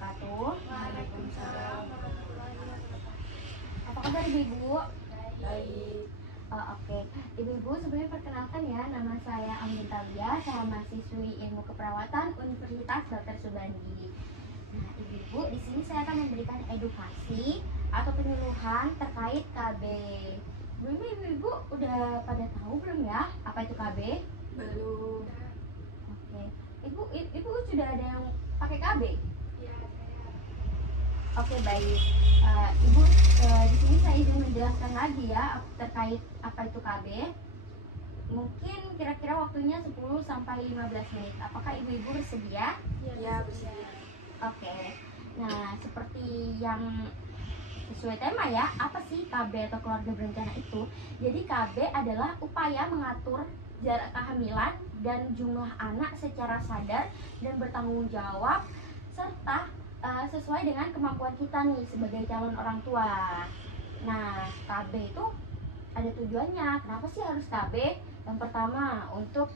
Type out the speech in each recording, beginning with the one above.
wabarakatuh. Waalaikumsalam warahmatullahi wabarakatuh. Apa kabar Ibu? Baik. Oke. Ibu, sebelumnya perkenalkan ya, nama saya Amin Tabia, saya mahasiswi Ilmu Keperawatan Universitas Dr. Subandi. Nah, Ibu, di sini saya akan memberikan edukasi atau penyuluhan terkait KB. Ibu udah pada tahu belum ya apa itu KB? Belum. Oke. Ibu sudah ada yang pakai KB? Ya, saya. Oke, baik. Ibu, di sini saya izin menjelaskan lagi ya terkait apa itu KB. Mungkin kira-kira waktunya 10 sampai 15 menit. Apakah ibu-ibu bersedia? Ya, bersedia. Oke. Nah, seperti yang sesuai tema ya, apa sih KB atau keluarga berencana itu? Jadi KB adalah upaya mengatur jarak kehamilan dan jumlah anak secara sadar dan bertanggung jawab serta sesuai dengan kemampuan kita nih sebagai calon orang tua. Nah, KB itu ada tujuannya. Kenapa sih harus KB? Yang pertama, untuk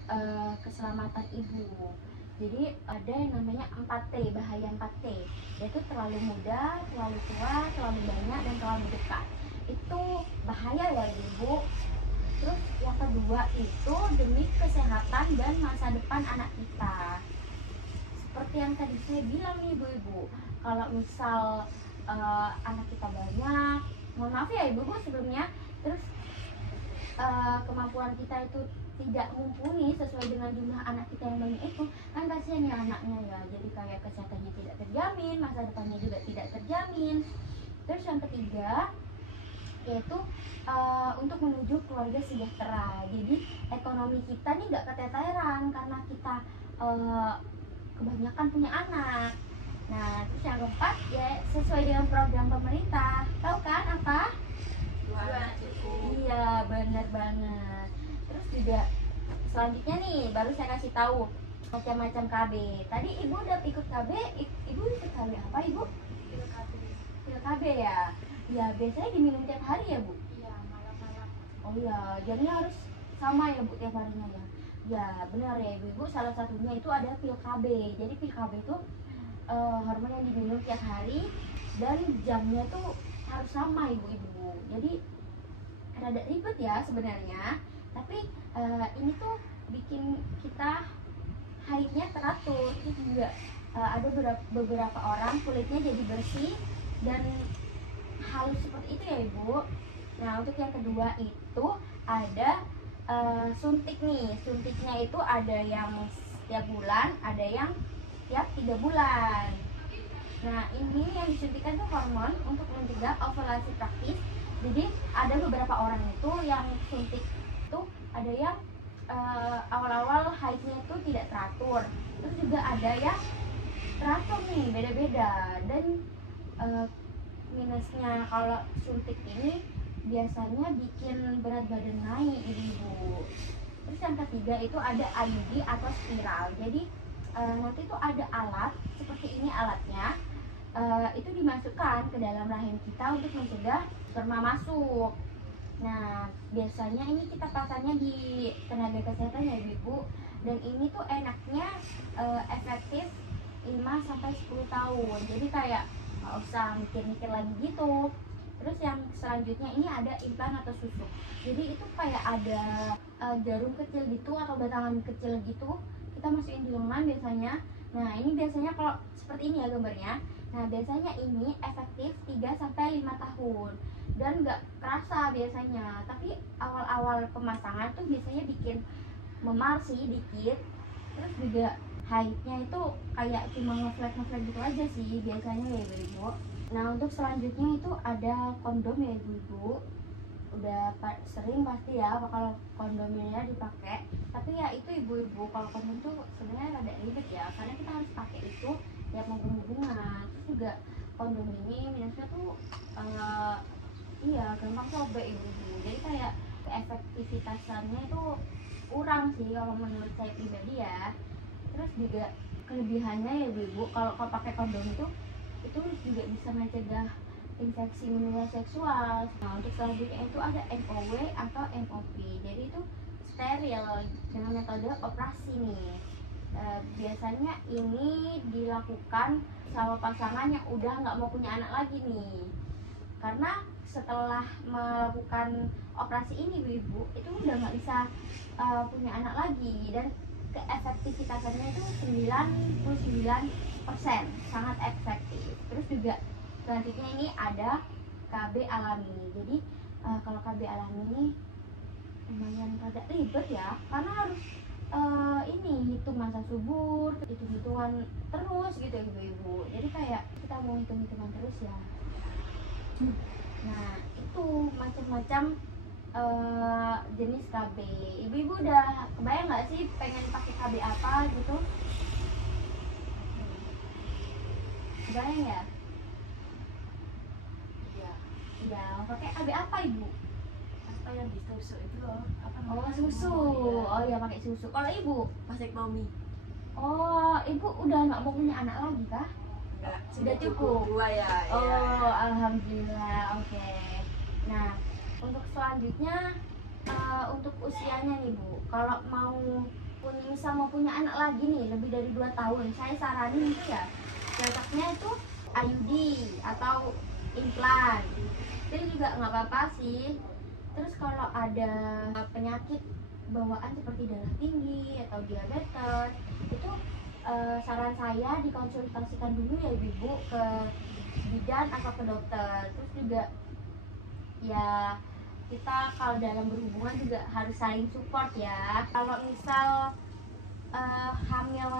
keselamatan ibu. Jadi ada yang namanya 4T, bahaya 4T, yaitu terlalu muda, terlalu tua, terlalu banyak, dan terlalu dekat. Itu bahaya ya ibu. Terus yang kedua itu demi kesehatan dan masa depan anak kita. Seperti yang tadi saya bilang nih ibu-ibu, kalau misal anak kita banyak, mohon maaf ya ibu-ibu sebelumnya, terus kemampuan kita itu tidak mumpuni sesuai dengan jumlah anak kita yang banyak itu, kan kasihan ya anaknya ya, jadi kayak kesehatannya tidak terjamin, masa depannya juga tidak terjamin. Terus yang ketiga yaitu untuk menuju keluarga sejahtera. Jadi ekonomi kita nih nggak keteteran karena kita kebanyakan punya anak. Nah, terus yang keempat ya sesuai dengan program pemerintah. Tahu kan apa? Dua anak cukup. Iya, benar banget. Terus juga selanjutnya nih baru saya kasih tahu macam-macam KB. Tadi ibu udah ikut KB, ibu ikut KB apa ibu? Pil KB. Pil KB ya. Ya biasanya diminum tiap hari ya bu? Iya, malam-malam. Oh iya, jadi harus sama ya bu tiap harinya ya. Ya benar ya ibu, salah satunya itu ada pil KB. Jadi pil KB itu hormon yang diminum tiap hari dan jamnya tuh harus sama ibu-ibu. Jadi rada ribet ya sebenarnya, tapi ini tuh bikin kita haidnya teratur. Terus juga ada beberapa orang kulitnya jadi bersih dan halus seperti itu ya ibu. Nah, untuk yang kedua itu ada suntik nih. Suntiknya itu ada yang setiap bulan, ada yang tiap 3 bulan. Nah, ini yang disuntikkan tuh hormon untuk mencegah ovulasi praktis. Jadi ada beberapa orang itu yang suntik itu ada yang awal-awal haidnya itu tidak teratur. Terus juga ada yang teratur nih, beda-beda. Dan minusnya kalau suntik ini biasanya bikin berat badan naik ibu. Terus yang ketiga itu ada IUD atau spiral. Jadi nanti tuh ada alat seperti ini alatnya, itu dimasukkan ke dalam rahim kita untuk mencegah sperma masuk. Nah biasanya ini kita pasangnya di tenaga kesehatan ya ibu. Dan ini tuh enaknya efektif 5-10 tahun. Jadi kayak nggak usah mikir-mikir lagi gitu. Terus yang selanjutnya ini ada implan atau susu. Jadi itu kayak ada jarum kecil gitu atau batangan kecil gitu, kita masukin di lengan biasanya. Nah ini biasanya kalau seperti ini ya gambarnya. Nah biasanya ini efektif 3-5 tahun dan nggak kerasa biasanya. Tapi awal-awal pemasangan tuh biasanya bikin memar sih dikit. Terus juga haidnya itu kayak cuma ngeflag gitu aja sih biasanya ya ibu-ibu. Nah untuk selanjutnya itu ada kondom ya ibu-ibu. Udah sering pasti ya kalau kondomnya dipakai. Tapi ya itu ibu-ibu, kalau kondom tuh sebenarnya rada ribet ya, karena kita harus pakai itu tiap mau berhubungan. Terus juga kondom ini minusnya tuh iya gampang sobek ibu-ibu. Jadi kayak efektivitasannya itu kurang sih kalau menurut saya pribadi ya. Terus juga kelebihannya ya ibu, kalau pakai kondom itu juga bisa mencegah infeksi menular seksual. Nah untuk selanjutnya itu ada MOW atau MOP. Jadi itu steril dengan metode operasi nih. biasanya ini dilakukan sama pasangan yang udah nggak mau punya anak lagi nih. Karena setelah melakukan operasi ini ibu itu udah nggak bisa punya anak lagi, dan keefektivitasannya itu 99%, sangat efektif. Terus juga selanjutnya ini ada KB alami. Jadi kalau KB alami ini lumayan rada ribet ya, karena harus ini hitung masa subur, hitung-hitungan terus gitu ibu-ibu. Jadi kayak kita mau hitung-hitungan terus ya. Nah itu macam-macam jenis KB. Ibu-ibu udah kebayang nggak sih pengen pakai KB apa gitu? Kebayang ya? Iya. Udah pakai KB apa ibu? Apa yang di susu itu loh? Apa Oh namanya? susu. Oh ya pakai susu. Kalau ibu? Vasektomi. Oh ibu udah nggak mau punya anak lagi kah? Enggak, Sudah cukup. 2 ya. Oh alhamdulillah. Oke. Nah untuk selanjutnya untuk usianya nih bu, kalau mau punya anak lagi nih lebih dari 2 tahun, saya saranin itu ya cocoknya itu IUD atau implan. Itu juga nggak apa-apa sih. Terus kalau ada penyakit bawaan seperti darah tinggi atau diabetes, itu saran saya dikonsultasikan dulu ya ibu ke bidan atau ke dokter. Terus juga ya kita kalau dalam berhubungan juga harus saling support ya. Kalau misal hamil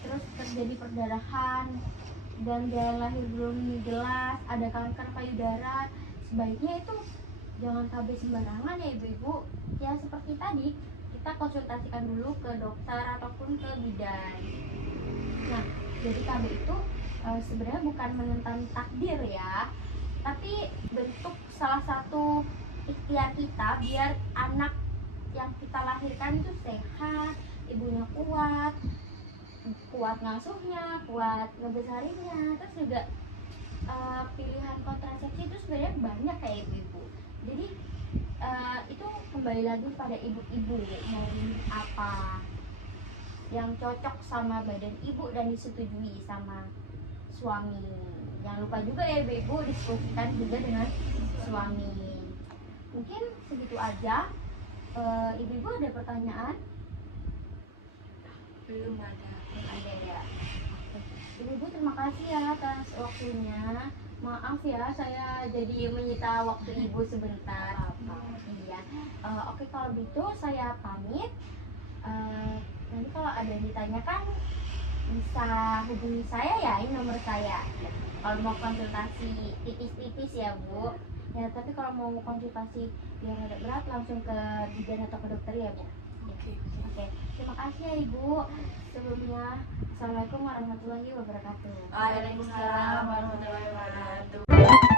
terus terjadi perdarahan dan jalan lahir belum jelas, ada kanker payudara, sebaiknya itu jangan KB sembarangan ya ibu-ibu. Ya seperti tadi, kita konsultasikan dulu ke dokter ataupun ke bidan. Nah jadi KB itu sebenarnya bukan menentang takdir ya, tapi bentuk salah satu ikhtiar kita biar anak yang kita lahirkan itu sehat, ibunya kuat ngasuhnya, kuat ngebesarinnya. Terus juga pilihan kontrasepsi itu sebenarnya banyak kayak ibu-ibu. Jadi itu kembali lagi pada ibu-ibu mau apa yang cocok sama badan ibu dan disetujui sama suami. Jangan lupa juga ya ibu-ibu diskusikan juga dengan suami. Mungkin segitu aja. Ibu-ibu ada pertanyaan? Belum ada. Ada ya. Ibu-ibu terima kasih ya atas waktunya. Maaf ya saya jadi menyita waktu ibu sebentar. Iya. Oke kalau gitu saya pamit. Nanti kalau ada yang ditanyakan bisa hubungi saya ya, ini nomor saya. Kalau mau konsultasi tipis-tipis ya bu. Ya tapi kalau mau konsultasi yang agak berat langsung ke bidan atau ke dokter ya bu. Oke. Terima kasih ya ibu. Sebelumnya Assalamualaikum warahmatullahi wabarakatuh. Waalaikumsalam warahmatullahi wabarakatuh.